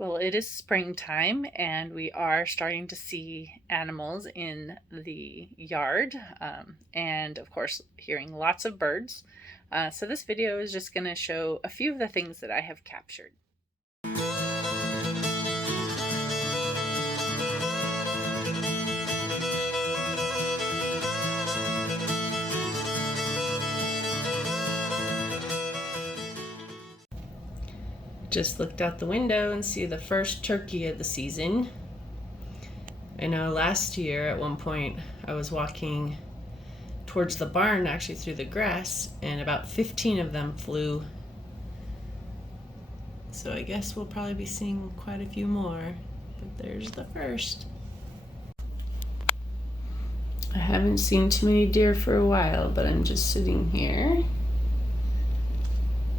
Well, it is springtime and we are starting to see animals in the yard, and of course, hearing lots of birds. So, this video is just going to show a few of the things that I have captured. Just looked out the window and see the first turkey of the season. I know last year at one point I was walking towards the barn, actually through the grass, and about 15 of them flew. So I guess we'll probably be seeing quite a few more, but there's the first. I haven't seen too many deer for a while, but I'm just sitting here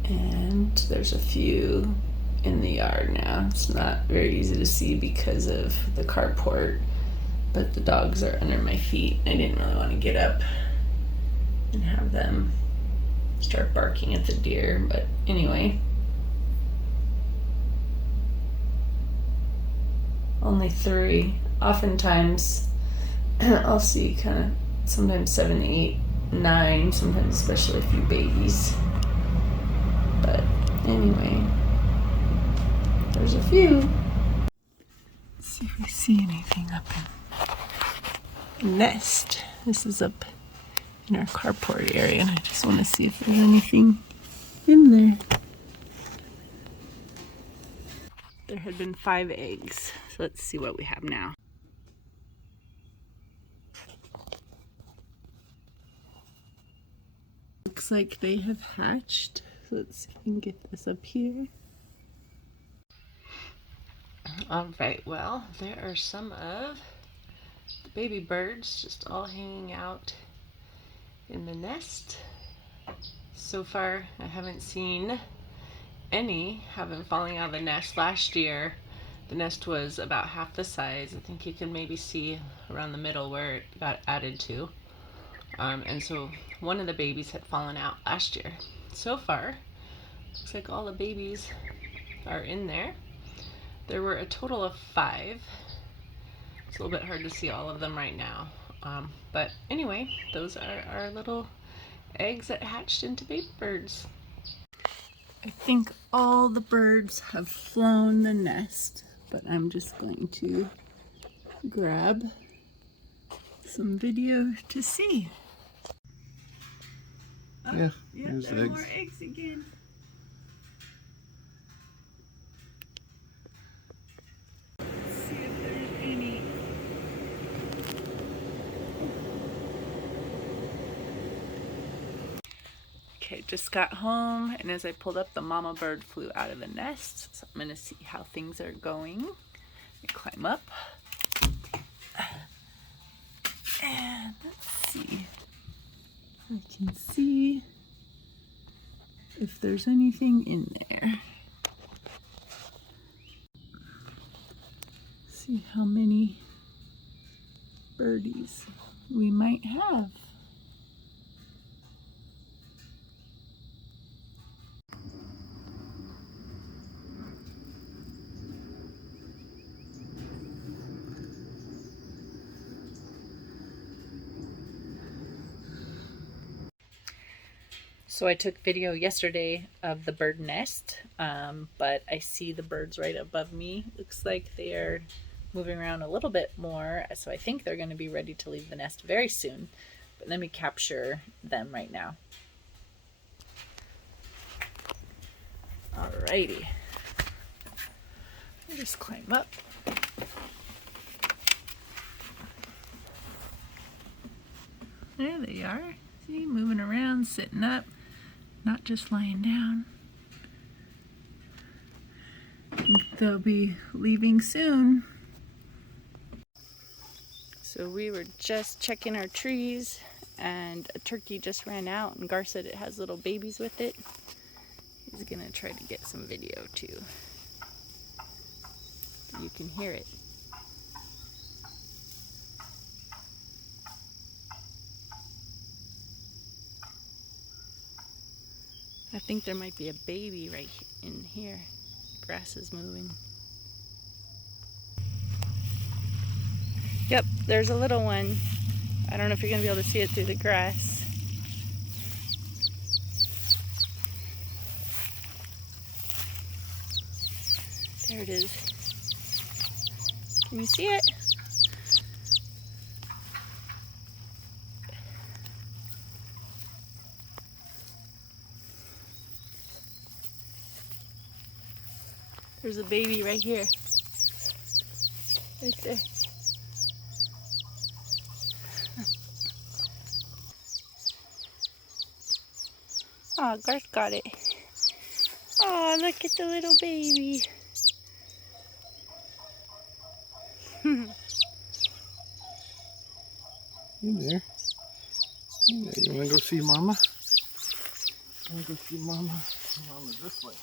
and there's a few in the yard now. It's not very easy to see because of the carport, but the dogs are under my feet. I didn't really want to get up and have them start barking at the deer, but anyway. Only 3. Oftentimes I'll see kind of sometimes 7, 8, 9, sometimes especially a few babies. But anyway, there's a few. Let's see if we see anything up in the nest. This is up in our carport area, and I just want to see if there's anything in there. There had been 5 eggs, so let's see what we have now. Looks like they have hatched. So let's see if we can get this up here. All right, well, there are some of the baby birds just all hanging out in the nest. So far, I haven't seen any have been falling out of the nest. Last year, the nest was about half the size. I think you can maybe see around the middle where it got added to. And so one of the babies had fallen out last year. So far, looks like all the babies are in there. There were a total of 5. It's a little bit hard to see all of them right now. But anyway, those are our little eggs that hatched into baby birds. I think all the birds have flown the nest, but I'm just going to grab some video to see. Oh, yeah, there's eggs. More eggs again. Let's see if there's any. Okay, just got home, and as I pulled up, the mama bird flew out of the nest. So I'm gonna see how things are going. I climb up. And let's see. I can see if there's anything in there. See how many birdies we might have. So, I took video yesterday of the bird nest, but I see the birds right above me. Looks like they are moving around a little bit more, so I think they're going to be ready to leave the nest very soon. But let me capture them right now. Alrighty. I'll just climb up. There they are. See, moving around, sitting up, not just lying down. They'll be leaving soon. So we were just checking our trees, and a turkey just ran out, and Gar said it has little babies with it. He's gonna try to get some video too. You can hear it. I think there might be a baby right in here. Grass is moving. Yep, there's a little one. I don't know if you're going to be able to see it through the grass. There it is. Can you see it? There's a baby right here. Right there. Oh, Garth got it. Oh, look at the little baby. You there? You there? You wanna go see Mama? You wanna go see Mama? Mama's this way.